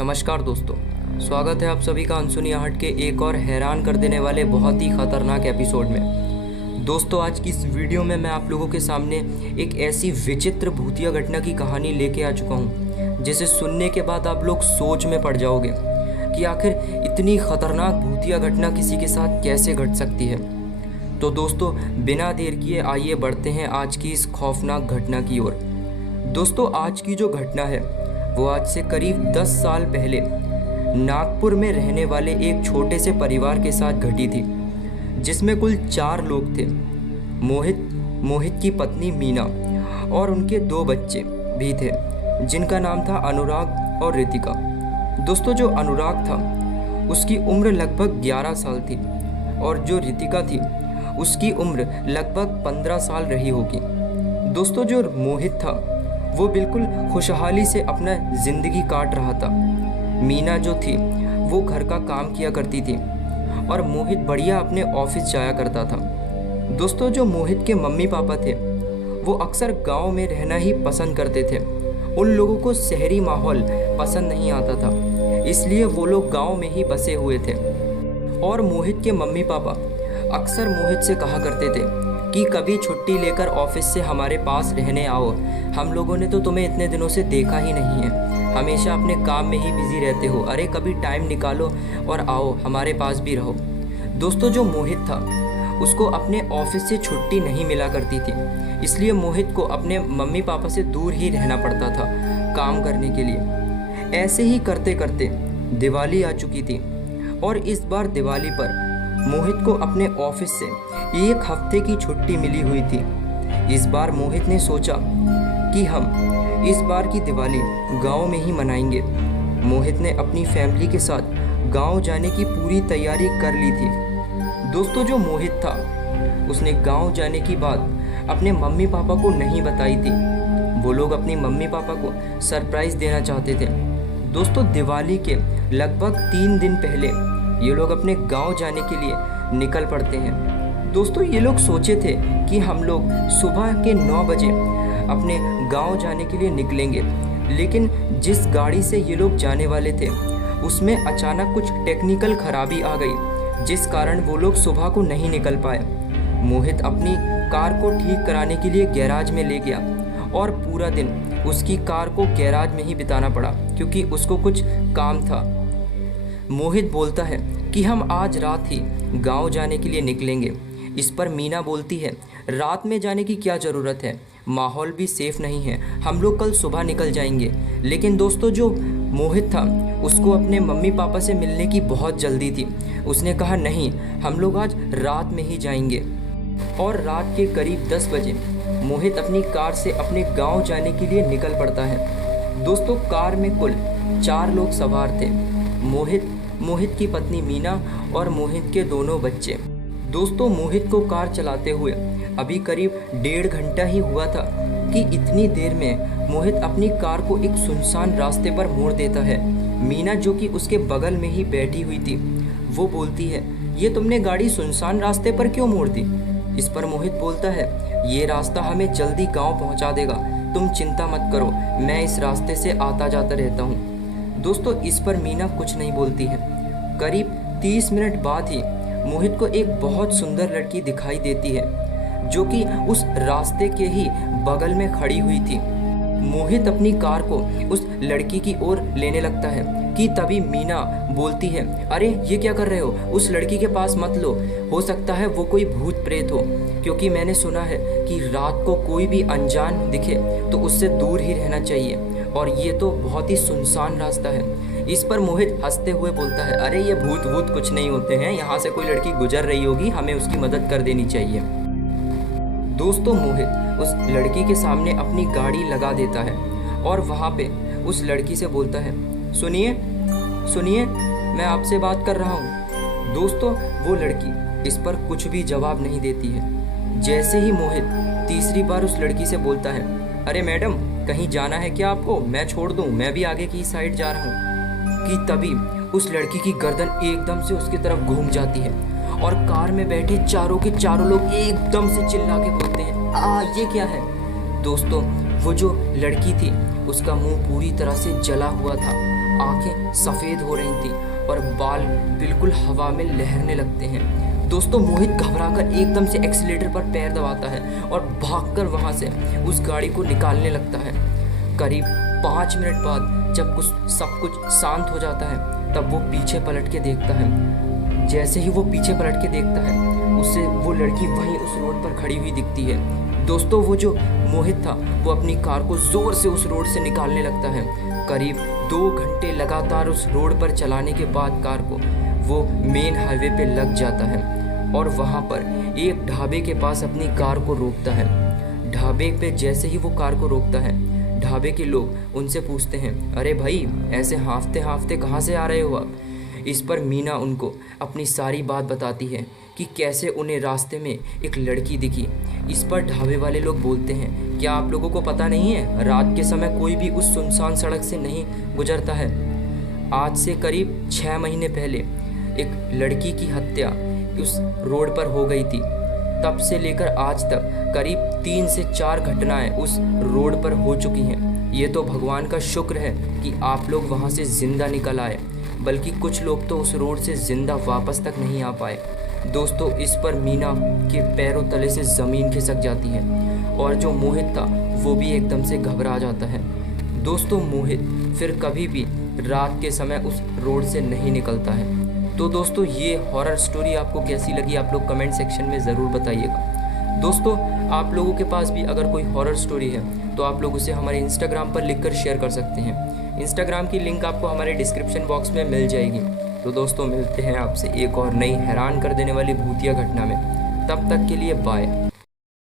नमस्कार दोस्तों, स्वागत है आप सभी का अनसुनी आहट के एक और हैरान कर देने वाले बहुत ही ख़तरनाक एपिसोड में। दोस्तों, आज की इस वीडियो में मैं आप लोगों के सामने एक ऐसी विचित्र भूतिया घटना की कहानी लेके आ चुका हूँ जिसे सुनने के बाद आप लोग सोच में पड़ जाओगे कि आखिर इतनी ख़तरनाक भूतिया घटना किसी के साथ कैसे घट सकती है। तो दोस्तों, बिना देर किए आइए बढ़ते हैं आज की इस खौफनाक घटना की ओर। दोस्तों, आज की जो घटना है वो आज से करीब 10 साल पहले नागपुर में रहने वाले एक छोटे से परिवार के साथ घटी थी, जिसमें कुल 4 लोग थे। मोहित की पत्नी मीना और उनके 2 बच्चे भी थे, जिनका नाम था अनुराग और रितिका। दोस्तों, जो अनुराग था उसकी उम्र लगभग 11 साल थी और जो रितिका थी उसकी उम्र लगभग 15 साल रही होगी। दोस्तों, जो मोहित था वो बिल्कुल खुशहाली से अपना ज़िंदगी काट रहा था। मीना जो थी वो घर का काम किया करती थी और मोहित बढ़िया अपने ऑफिस जाया करता था। दोस्तों, जो मोहित के मम्मी पापा थे वो अक्सर गांव में रहना ही पसंद करते थे। उन लोगों को शहरी माहौल पसंद नहीं आता था, इसलिए वो लोग गांव में ही बसे हुए थे। और मोहित के मम्मी पापा अक्सर मोहित से कहा करते थे कि कभी छुट्टी लेकर ऑफिस से हमारे पास रहने आओ, हम लोगों ने तो तुम्हें इतने दिनों से देखा ही नहीं है, हमेशा अपने काम में ही बिजी रहते हो, अरे कभी टाइम निकालो और आओ, हमारे पास भी रहो। दोस्तों, जो मोहित था उसको अपने ऑफिस से छुट्टी नहीं मिला करती थी, इसलिए मोहित को अपने मम्मी पापा से दूर ही रहना पड़ता था काम करने के लिए। ऐसे ही करते करते दिवाली आ चुकी थी और इस बार दिवाली पर मोहित को अपने ऑफिस से 1 हफ्ते की छुट्टी मिली हुई थी। इस बार मोहित ने सोचा कि हम इस बार की दिवाली गांव में ही मनाएंगे। मोहित ने अपनी फैमिली के साथ गांव जाने की पूरी तैयारी कर ली थी। दोस्तों, जो मोहित था उसने गांव जाने की बात अपने मम्मी पापा को नहीं बताई थी। वो लोग अपनी मम्मी पापा को सरप्राइज़ देना चाहते थे। दोस्तों, दिवाली के लगभग 3 दिन पहले ये लोग अपने गांव जाने के लिए निकल पड़ते हैं। दोस्तों, ये लोग सोचे थे कि हम लोग सुबह के 9 बजे अपने गांव जाने के लिए निकलेंगे, लेकिन जिस गाड़ी से ये लोग जाने वाले थे उसमें अचानक कुछ टेक्निकल खराबी आ गई, जिस कारण वो लोग सुबह को नहीं निकल पाए। मोहित अपनी कार को ठीक कराने के लिए गैराज में ले गया और पूरा दिन उसकी कार को गैराज में ही बिताना पड़ा क्योंकि उसको कुछ काम था। मोहित बोलता है कि हम आज रात ही गांव जाने के लिए निकलेंगे। इस पर मीना बोलती है, रात में जाने की क्या ज़रूरत है, माहौल भी सेफ़ नहीं है, हम लोग कल सुबह निकल जाएंगे। लेकिन दोस्तों, जो मोहित था उसको अपने मम्मी पापा से मिलने की बहुत जल्दी थी। उसने कहा नहीं, हम लोग आज रात में ही जाएंगे। और रात के करीब 10 बजे मोहित अपनी कार से अपने गाँव जाने के लिए निकल पड़ता है। दोस्तों, कार में कुल 4 लोग सवार थे, मोहित की पत्नी मीना और मोहित के 2 बच्चे। दोस्तों, मोहित को कार चलाते हुए अभी करीब 1.5 घंटा ही हुआ था कि इतनी देर में मोहित अपनी कार को एक सुनसान रास्ते पर मोड़ देता है। मीना, जो कि उसके बगल में ही बैठी हुई थी, वो बोलती है, ये तुमने गाड़ी सुनसान रास्ते पर क्यों मोड़ दी? इस पर मोहित बोलता है, ये रास्ता हमें जल्दी गाँव पहुँचा देगा, तुम चिंता मत करो, मैं इस रास्ते से आता जाता रहता हूँ। दोस्तों, इस पर मीना कुछ नहीं बोलती है। करीब 30 मिनट बाद ही मोहित को एक बहुत सुंदर लड़की दिखाई देती है, जो कि उस रास्ते के ही बगल में खड़ी हुई थी। मोहित अपनी कार को उस लड़की की ओर लेने लगता है कि तभी मीना बोलती है, अरे ये क्या कर रहे हो, उस लड़की के पास मत लो, हो सकता है वो कोई भूत प्रेत हो, क्योंकि मैंने सुना है कि रात को कोई भी अनजान दिखे तो उससे दूर ही रहना चाहिए और ये तो बहुत ही सुनसान रास्ता है। इस पर मोहित हंसते हुए बोलता है, अरे ये भूत कुछ नहीं होते हैं, यहाँ से कोई लड़की गुजर रही होगी, हमें उसकी मदद कर देनी चाहिए। दोस्तों, मोहित उस लड़की के सामने अपनी गाड़ी लगा देता है और वहाँ पे उस लड़की से बोलता है, सुनिए, मैं आपसे बात कर रहा हूँ। दोस्तों, वो लड़की इस पर कुछ भी जवाब नहीं देती है। जैसे ही मोहित तीसरी बार उस लड़की से बोलता है, अरे मैडम, कहीं जाना है क्या आपको, मैं छोड़ दूँ, मैं भी आगे की साइड जा रहा हूँ, कि तभी उस लड़की की गर्दन एकदम से उसकी तरफ घूम जाती है और कार में बैठे चारों के चारों लोग एकदम से चिल्ला के बोलते हैं, ये क्या है। दोस्तों, वो जो लड़की थी उसका मुंह पूरी तरह से जला हुआ था आंखें सफ़ेद हो रही थी और बाल बिल्कुल हवा में लहरने लगते हैं। दोस्तों मोहित घबराकर एकदम से एक्सीलेटर पर पैर दबाता है और भागकर वहाँ से उस गाड़ी को निकालने लगता है। करीब 5 मिनट बाद जब सब कुछ शांत हो जाता है तब वो पीछे पलट के देखता है। जैसे ही वो पीछे पलट के देखता है उससे वो लड़की वहीं उस रोड पर खड़ी हुई दिखती है। दोस्तों वो जो मोहित था वो अपनी कार को ज़ोर से उस रोड से निकालने लगता है। करीब 2 घंटे लगातार उस रोड पर चलाने के बाद कार को वो मेन हाईवे पे लग जाता है और वहाँ पर एक ढाबे के पास अपनी कार को रोकता है। ढाबे पे जैसे ही वो कार को रोकता है ढाबे के लोग उनसे पूछते हैं, अरे भाई ऐसे हाँफते हाँफते कहाँ से आ रहे हो आप? इस पर मीना उनको अपनी सारी बात बताती है कि कैसे उन्हें रास्ते में एक लड़की दिखी। इस पर ढाबे वाले लोग बोलते हैं, क्या आप लोगों को पता नहीं है रात के समय कोई भी उस सुनसान सड़क से नहीं गुजरता है? आज से करीब 6 महीने पहले एक लड़की की हत्या उस रोड पर हो गई थी। तब से लेकर आज तक करीब 3 से 4 घटनाएं उस रोड पर हो चुकी हैं। ये तो भगवान का शुक्र है कि आप लोग वहाँ से ज़िंदा निकल आए, बल्कि कुछ लोग तो उस रोड से ज़िंदा वापस तक नहीं आ पाए। दोस्तों इस पर मीना के पैरों तले से ज़मीन खिसक जाती है और जो मोहित था वो भी एकदम से घबरा जाता है। दोस्तों मोहित फिर कभी भी रात के समय उस रोड से नहीं निकलता है। तो दोस्तों ये हॉरर स्टोरी आपको कैसी लगी आप लोग कमेंट सेक्शन में ज़रूर बताइएगा। दोस्तों आप लोगों के पास भी अगर कोई हॉरर स्टोरी है तो आप लोग उसे हमारे इंस्टाग्राम पर लिखकर शेयर कर सकते हैं। इंस्टाग्राम की लिंक आपको हमारे डिस्क्रिप्शन बॉक्स में मिल जाएगी। तो दोस्तों मिलते हैं आपसे एक और नई हैरान कर देने वाली भूतिया घटना में। तब तक के लिए बाय।